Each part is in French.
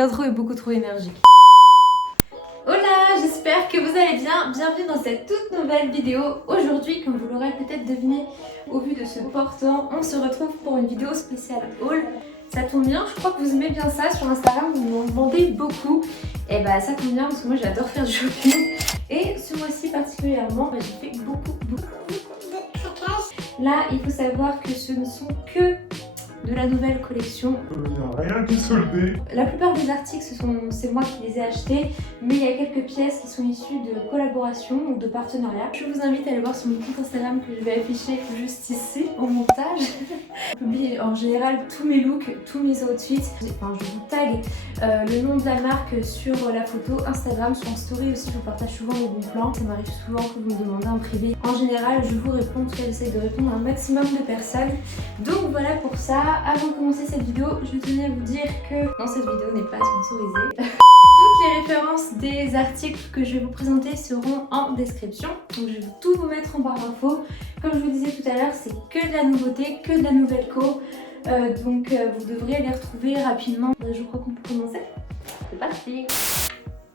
intro est beaucoup trop énergique. Hola, j'espère que vous allez bien. Bienvenue dans cette toute nouvelle vidéo. Aujourd'hui, comme vous l'aurez peut-être deviné au vu de ce portant, on se retrouve pour une vidéo spéciale haul. Ça tombe bien, je crois que vous aimez bien ça. Sur Instagram, vous m'en demandez beaucoup. Et bah ça tombe bien parce que moi j'adore faire du shopping. Et ce mois-ci particulièrement, j'ai fait beaucoup de craquage. Là, il faut savoir que ce ne sont que de la nouvelle collection. Il n'y a rien qui est soldé. La plupart des articles, c'est moi qui les ai achetés, mais il y a quelques pièces qui sont issues de collaborations ou de partenariats. Je vous invite à aller voir sur mon compte Instagram que je vais afficher juste ici au montage. Je publie en général tous mes looks, tous mes outfits. Enfin, je vous tag le nom de la marque sur la photo Instagram, sur en story aussi, je vous partage souvent les bons plans. Ça m'arrive souvent que vous me demandez en privé. En général, je vous réponds, en tout cas j'essaie de répondre à un maximum de personnes. Donc voilà pour ça. Avant de commencer cette vidéo, je tenais à vous dire que non, cette vidéo n'est pas sponsorisée. Toutes les références des articles que je vais vous présenter seront en description. Donc je vais tout vous mettre en barre d'infos. Comme je vous disais tout à l'heure, c'est que de la nouveauté, que de la nouvelle co. Donc vous devriez les retrouver rapidement. Je crois qu'on peut commencer. C'est parti!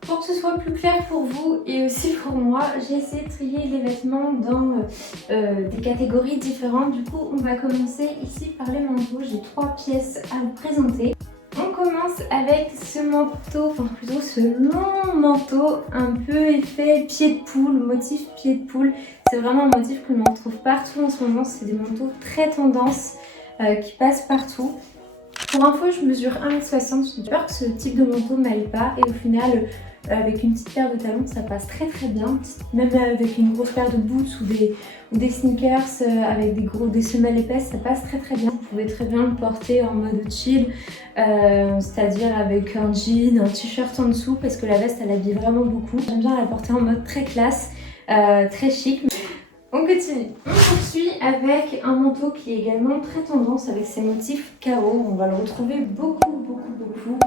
Pour que ce soit plus clair pour vous et aussi pour moi, j'ai essayé de trier les vêtements dans des catégories différentes. Du coup, on va commencer ici par les manteaux. J'ai 3 pièces à vous présenter. On commence avec ce manteau, enfin plutôt ce long manteau, un peu effet pied de poule, motif pied de poule. C'est vraiment un motif que l'on retrouve partout en ce moment. C'est des manteaux très tendance qui passent partout. Pour info, je mesure 1m60, j'ai peur que ce type de manteau m'aille pas et au final, avec une petite paire de talons, ça passe très bien. Même avec une grosse paire de boots ou des sneakers avec des semelles épaisses, ça passe très bien. Vous pouvez très bien le porter en mode chill, c'est-à-dire avec un jean, un t-shirt en dessous parce que la veste elle habille vraiment beaucoup. J'aime bien la porter en mode très classe, très chic. On continue. On poursuit avec un manteau qui est également très tendance avec ses motifs carreaux. On va le retrouver beaucoup.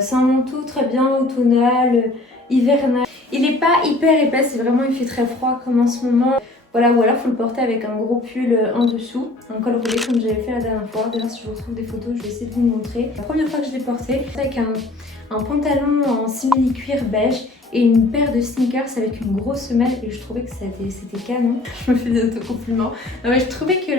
C'est un manteau très bien automnal, hivernal. Il n'est pas hyper épais, c'est vraiment il fait très froid comme en ce moment. Voilà, ou alors il faut le porter avec un gros pull en dessous, un col roulé comme j'avais fait la dernière fois. D'ailleurs si je vous retrouve des photos, je vais essayer de vous montrer. La première fois que je l'ai porté, avec un pantalon en simili-cuir beige et une paire de sneakers avec une grosse semelle et je trouvais que c'était canon. Je me fais des autocompliments. Non mais je trouvais que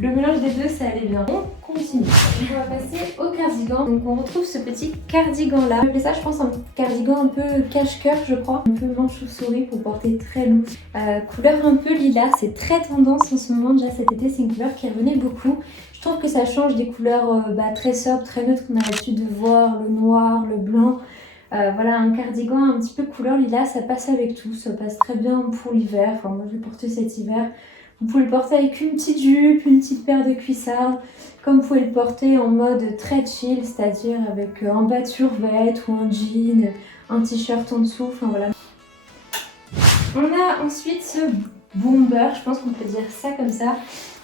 le mélange des deux ça allait bien. On continue. On va passer au cardigan. Donc on retrouve ce petit cardigan là. Je vais ça je pense un cardigan un peu cache-cœur je crois. Un peu manche chauve-souris pour porter très loose. Couleur un peu lilas, c'est très tendance en ce moment déjà cet été, c'est une couleur qui revenait beaucoup. Je trouve que ça change des couleurs très sobres, très neutres qu'on a l'habitude de voir, le noir, le blanc. Voilà, un cardigan un petit peu couleur lilas, ça passe avec tout, ça passe très bien pour l'hiver. Enfin, moi je l'ai porté cet hiver. Vous pouvez le porter avec une petite jupe, une petite paire de cuissardes, comme vous pouvez le porter en mode très chill, c'est-à-dire avec un bas de survêt ou un jean, un t-shirt en dessous, enfin voilà. On a ensuite ce bomber, je pense qu'on peut dire ça comme ça.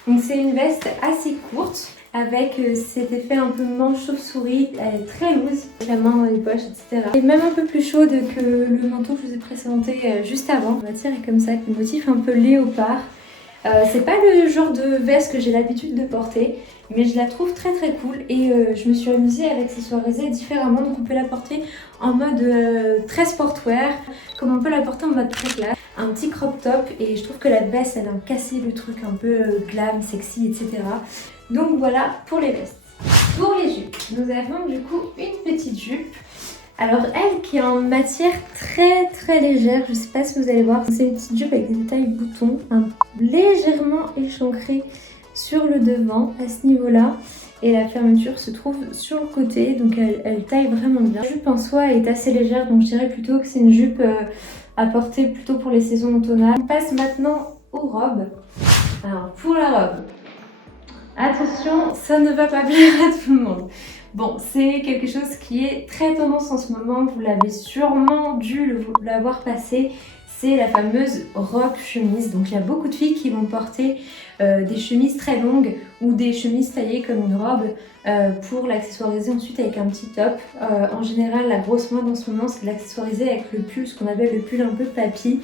Donc c'est une veste assez courte avec cet effet un peu manche chauve-souris, elle est très loose, la main dans les poches, etc. Elle est même un peu plus chaude que le manteau que je vous ai présenté juste avant. La matière est comme ça, avec le motif un peu léopard. C'est pas le genre de veste que j'ai l'habitude de porter, mais je la trouve très cool et je me suis amusée à l'accessoiriser différemment. Donc on peut la porter en mode très sportwear, comme on peut la porter en mode très classe. Un petit crop top et je trouve que la veste elle a cassé le truc un peu glam, sexy, etc. Donc voilà pour les vestes. Pour les jupes, nous avons du coup une petite jupe. Alors elle qui est en matière très légère, je sais pas si vous allez voir, c'est une petite jupe avec des détails boutons, légèrement échancrée sur le devant à ce niveau-là. Et la fermeture se trouve sur le côté, donc elle taille vraiment bien. La jupe en soi est assez légère, donc je dirais plutôt que c'est une jupe à porter plutôt pour les saisons automnales. On passe maintenant aux robes. Alors pour la robe, attention, ça ne va pas plaire à tout le monde. Bon, c'est quelque chose qui est très tendance en ce moment, vous l'avez sûrement dû l'avoir passé. C'est la fameuse robe chemise. Donc il y a beaucoup de filles qui vont porter des chemises très longues ou des chemises taillées comme une robe pour l'accessoiriser ensuite avec un petit top. En général, la grosse mode en ce moment, c'est de l'accessoiriser avec le pull, ce qu'on appelle le pull un peu papy.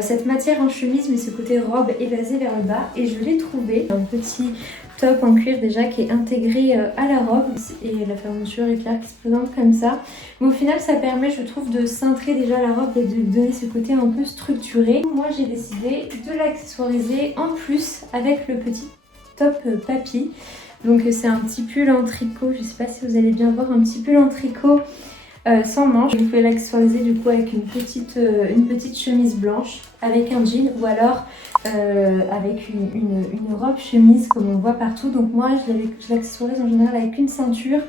Cette matière en chemise, mais ce côté robe est basé vers le bas. Et je l'ai trouvé un petit top en cuir déjà qui est intégré à la robe et la fermeture éclair qui se présente comme ça. Mais au final ça permet je trouve de cintrer déjà la robe et de lui donner ce côté un peu structuré. Moi j'ai décidé de l'accessoiriser en plus avec le petit top papy. Donc c'est un petit pull en tricot, je sais pas si vous allez bien voir, un petit pull en tricot sans manches. Vous pouvez l'accessoiriser du coup avec une petite chemise blanche avec un jean ou alors avec une robe chemise comme on voit partout. Donc moi je l'accessoirise en général avec une ceinture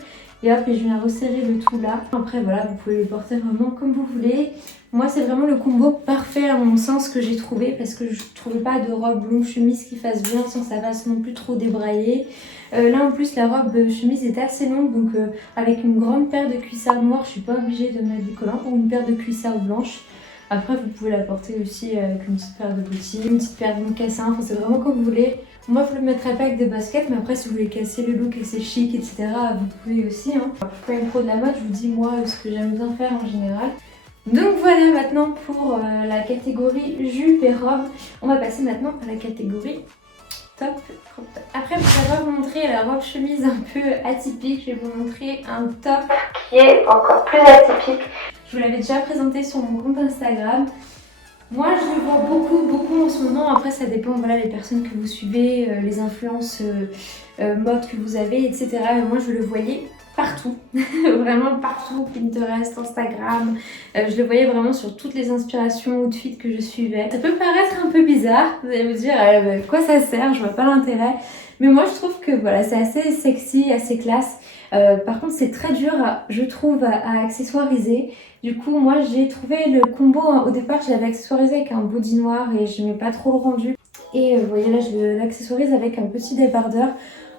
et hop et je viens resserrer le tout là. Après voilà, vous pouvez le porter vraiment comme vous voulez. Moi c'est vraiment le combo parfait à mon sens que j'ai trouvé parce que je ne trouvais pas de robe longue chemise qui fasse bien sans que ça fasse non plus trop débrailler. Là en plus la robe chemise est assez longue donc avec une grande paire de cuissards noirs je suis pas obligée de mettre des collants ou une paire de cuissards blanches. Après vous pouvez la porter aussi avec une petite paire de bottines, une petite paire de mocassins, enfin, c'est vraiment comme vous voulez. Moi je ne le mettrai pas avec des baskets mais après si vous voulez casser le look et c'est chic etc vous pouvez aussi. Hein. Je suis pas une pro de la mode, je vous dis moi ce que j'aime bien faire en général. Donc voilà maintenant pour la catégorie jupe et robe. On va passer maintenant à la catégorie top. Après pour avoir vous montrer la robe chemise un peu atypique, je vais vous montrer un top qui est encore plus atypique. Je vous l'avais déjà présenté sur mon compte Instagram. Moi je le vois beaucoup en ce moment. Après ça dépend voilà les personnes que vous suivez, les influences mode que vous avez etc. Moi je le voyais partout, vraiment partout, Pinterest, Instagram, je le voyais vraiment sur toutes les inspirations outfits que je suivais. Ça peut paraître un peu bizarre, vous allez me dire à quoi ça sert, je vois pas l'intérêt, mais moi je trouve que voilà c'est assez sexy, assez classe. Par contre c'est très dur je trouve à accessoiriser. Du coup moi j'ai trouvé le combo, au départ je l'avais accessoirisé avec un body noir et je n'aimais pas trop le rendu. Et vous voyez là je l'accessoirise avec un petit débardeur.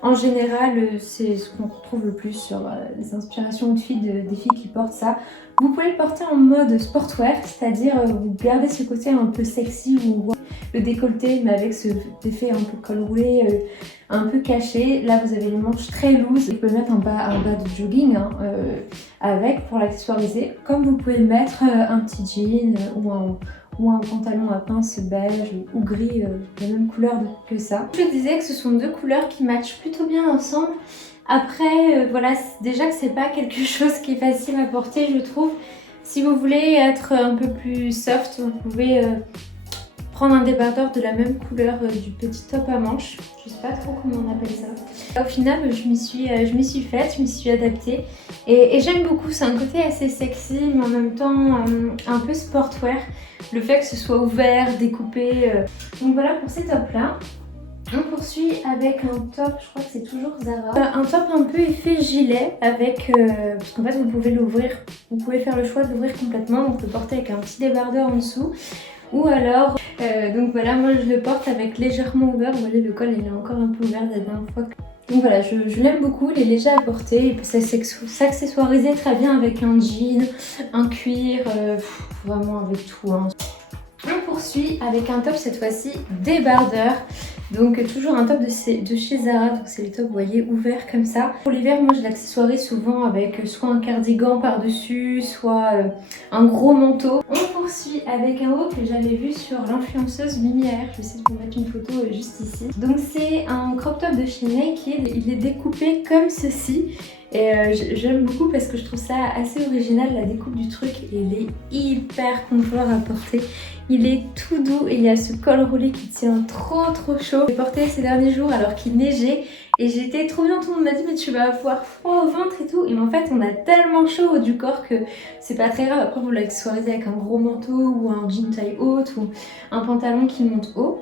En général, c'est ce qu'on retrouve le plus sur les inspirations outfits des filles qui portent ça. Vous pouvez le porter en mode sportwear, c'est-à-dire vous gardez ce côté un peu sexy où on voit le décolleté mais avec cet effet un peu col roulé, un peu caché. Là vous avez les manches très loose. Vous pouvez mettre un bas de jogging hein, avec pour l'accessoiriser. Comme vous pouvez mettre un petit jean ou un pantalon à pince beige ou gris, la même couleur que ça. Je disais que ce sont deux couleurs qui matchent plutôt bien ensemble. Après, voilà, déjà que c'est pas quelque chose qui est facile à porter, je trouve. Si vous voulez être un peu plus soft, vous pouvez prendre un débardeur de la même couleur du petit top à manches. Je sais pas trop comment on appelle ça. Au final, je m'y suis faite, je m'y suis adaptée et j'aime beaucoup. C'est un côté assez sexy mais en même temps un peu sportwear. Le fait que ce soit ouvert, découpé. Donc voilà pour ces tops là. On poursuit avec un top, je crois que c'est toujours Zara. Un top un peu effet gilet avec, parce qu'en fait vous pouvez l'ouvrir, vous pouvez faire le choix de l'ouvrir complètement. Donc vous le porter avec un petit débardeur en dessous. Ou alors, donc voilà, moi je le porte avec légèrement ouvert. Vous voyez le col il est encore un peu ouvert la dernière fois. Donc voilà, je l'aime beaucoup, il est léger à porter. Et puis ça s'accessoirisait très bien avec un jean, un cuir, vraiment avec tout. Hein. On poursuit avec un top cette fois-ci débardeur. Donc toujours un top de chez Zara, donc c'est les tops vous voyez ouverts comme ça. Pour l'hiver moi je l'accessoirise souvent avec soit un cardigan par dessus, soit un gros manteau. On poursuit avec un haut que j'avais vu sur l'influenceuse Mimi AR, je vais essayer de vous mettre une photo juste ici. Donc c'est un crop top de chez Nike, il est découpé comme ceci. Et j'aime beaucoup parce que je trouve ça assez original la découpe du truc et il est hyper confort à porter. Il est tout doux et il y a ce col roulé qui tient trop chaud. J'ai porté ces derniers jours alors qu'il neigeait et j'étais trop bien, tout le monde m'a dit mais tu vas avoir froid au ventre et tout. Et en fait on a tellement chaud au haut du corps que c'est pas très grave. Après vous l'accessoirisez avec un gros manteau ou un jean taille haute ou un pantalon qui monte haut.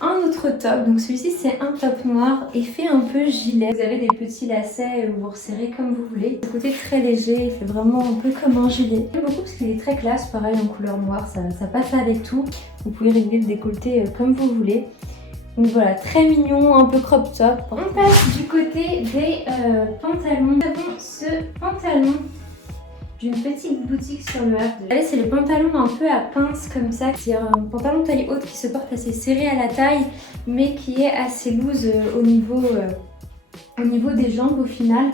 Un autre top, donc celui-ci c'est un top noir effet un peu gilet. Vous avez des petits lacets où vous resserrez comme vous voulez. Le côté très léger, il fait vraiment un peu comme un gilet. J'aime beaucoup parce qu'il est très classe, pareil en couleur noire, ça passe avec tout. Vous pouvez régler le décolleté comme vous voulez. Donc voilà, très mignon, un peu crop top. On passe du côté des pantalons. Nous avons ce pantalon d'une petite boutique sur le Havre. Allez, c'est le pantalon un peu à pince comme ça. C'est un pantalon taille haute qui se porte assez serré à la taille, mais qui est assez loose au niveau des jambes au final.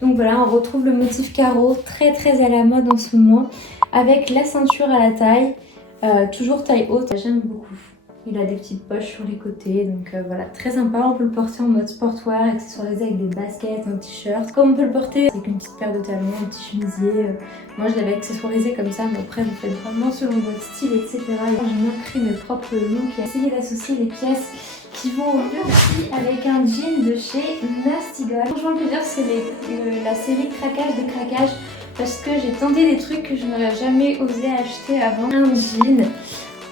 Donc voilà, on retrouve le motif carreau, très à la mode en ce moment, avec la ceinture à la taille, toujours taille haute. J'aime beaucoup. Il a des petites poches sur les côtés, donc voilà, très sympa. On peut le porter en mode sportwear, accessoirisé avec des baskets, un t-shirt. Comme on peut le porter avec une petite paire de talons, un petit chemisier. Moi je l'avais accessoirisé comme ça, mais après vous faites vraiment selon votre style, etc. J'ai même pris mes propres looks et essayé d'associer les pièces qui vont au mieux aussi avec un jean de chez Nasty Gal. Franchement, je peux dire que c'est la série craquage de craquage parce que j'ai tenté des trucs que je n'aurais jamais osé acheter avant. Un jean.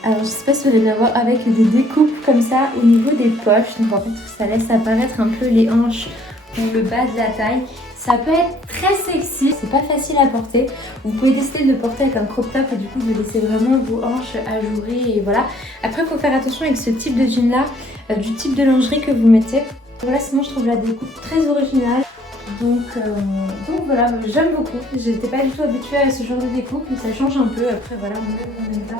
Alors je sais pas si vous allez bien voir, avec des découpes comme ça au niveau des poches. Donc en fait ça laisse apparaître un peu les hanches ou le bas de la taille. Ça peut être très sexy, c'est pas facile à porter. Vous pouvez décider de le porter avec un crop top et du coup de laisser vraiment vos hanches ajourées et voilà. Après il faut faire attention avec ce type de jean là, du type de lingerie que vous mettez. Voilà, sinon je trouve la découpe très originale. Donc voilà, j'aime beaucoup. J'étais pas du tout habituée à ce genre de découpe, mais ça change un peu. Après voilà, on aime pas.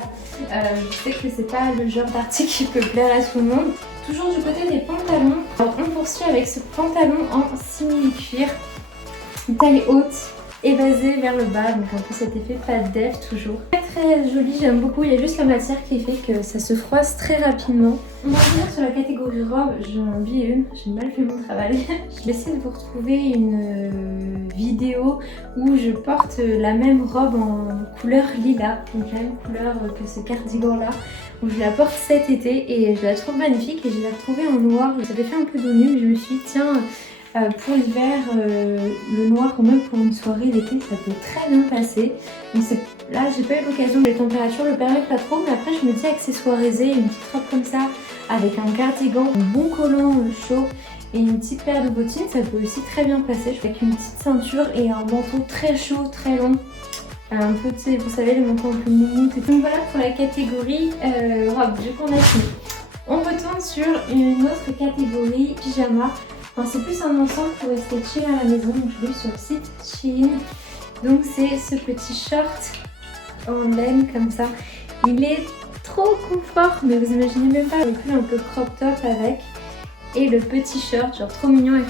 Je sais que c'est pas le genre d'article qui peut plaire à tout le monde. Toujours du côté des pantalons. Alors on poursuit avec ce pantalon en simili-cuir, taille haute et basé vers le bas, donc un peu cet effet patte d'Ève toujours. Très joli, j'aime beaucoup. Il y a juste la matière qui fait que ça se froisse très rapidement. On va revenir sur la catégorie robe. J'en ai oublié une, j'ai mal fait mon travail. Je vais essayer de vous retrouver une vidéo où je porte la même robe en couleur lilas, donc la même couleur que ce cardigan là, où je la porte cet été et je la trouve magnifique et je l'ai retrouvée en noir. Ça avait fait un peu dos nu, mais je me suis dit tiens, pour l'hiver, le noir quand même pour une soirée l'été ça peut très bien passer. Donc là j'ai pas eu l'occasion, les températures le permettent pas trop, mais après je me dis accessoiriser une petite robe comme ça avec un cardigan, un bon collant chaud et une petite paire de bottines, ça peut aussi très bien passer avec une petite ceinture et un manteau très chaud, très long. Un peu, tu sais, vous savez, les manteaux un peu moumoutes. Donc voilà pour la catégorie robe, du coup on a fini. On retourne sur une autre catégorie, pyjama. Enfin, c'est plus un ensemble pour rester chill à la maison, donc je l'ai eu sur le site Shein. Donc c'est ce petit short en laine comme ça. Il est trop confort, mais vous imaginez même pas le pull un peu crop top avec. Et le petit short, genre trop mignon avec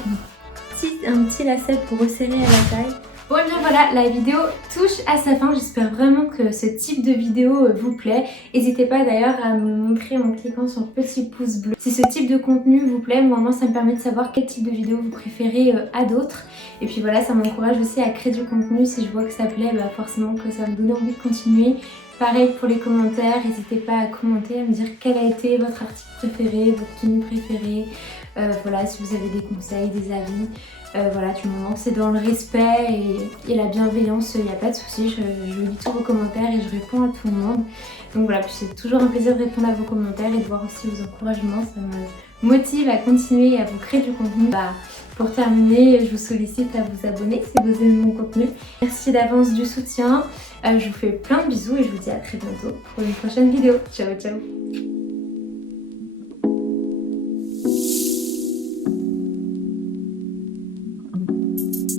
un petit lacet pour resserrer à la taille. Bon et bien voilà, la vidéo touche à sa fin. J'espère vraiment que ce type de vidéo vous plaît. N'hésitez pas d'ailleurs à me montrer en cliquant sur le petit pouce bleu si ce type de contenu vous plaît. Moi ça me permet de savoir quel type de vidéo vous préférez à d'autres. Et puis voilà, ça m'encourage aussi à créer du contenu. Si je vois que ça plaît, bah forcément que ça me donne envie de continuer. Pareil pour les commentaires, n'hésitez pas à commenter, à me dire quel a été votre article préféré, votre tenue préférée. Voilà, si vous avez des conseils, des avis. Voilà, du moment c'est dans le respect et la bienveillance, il n'y a pas de souci, je lis tous vos commentaires et je réponds à tout le monde. Donc voilà, puis c'est toujours un plaisir de répondre à vos commentaires et de voir aussi vos encouragements, ça me motive à continuer et à vous créer du contenu. Pour terminer, je vous sollicite à vous abonner si vous aimez mon contenu. Merci d'avance du soutien, je vous fais plein de bisous et je vous dis à très bientôt pour une prochaine vidéo. Ciao ciao.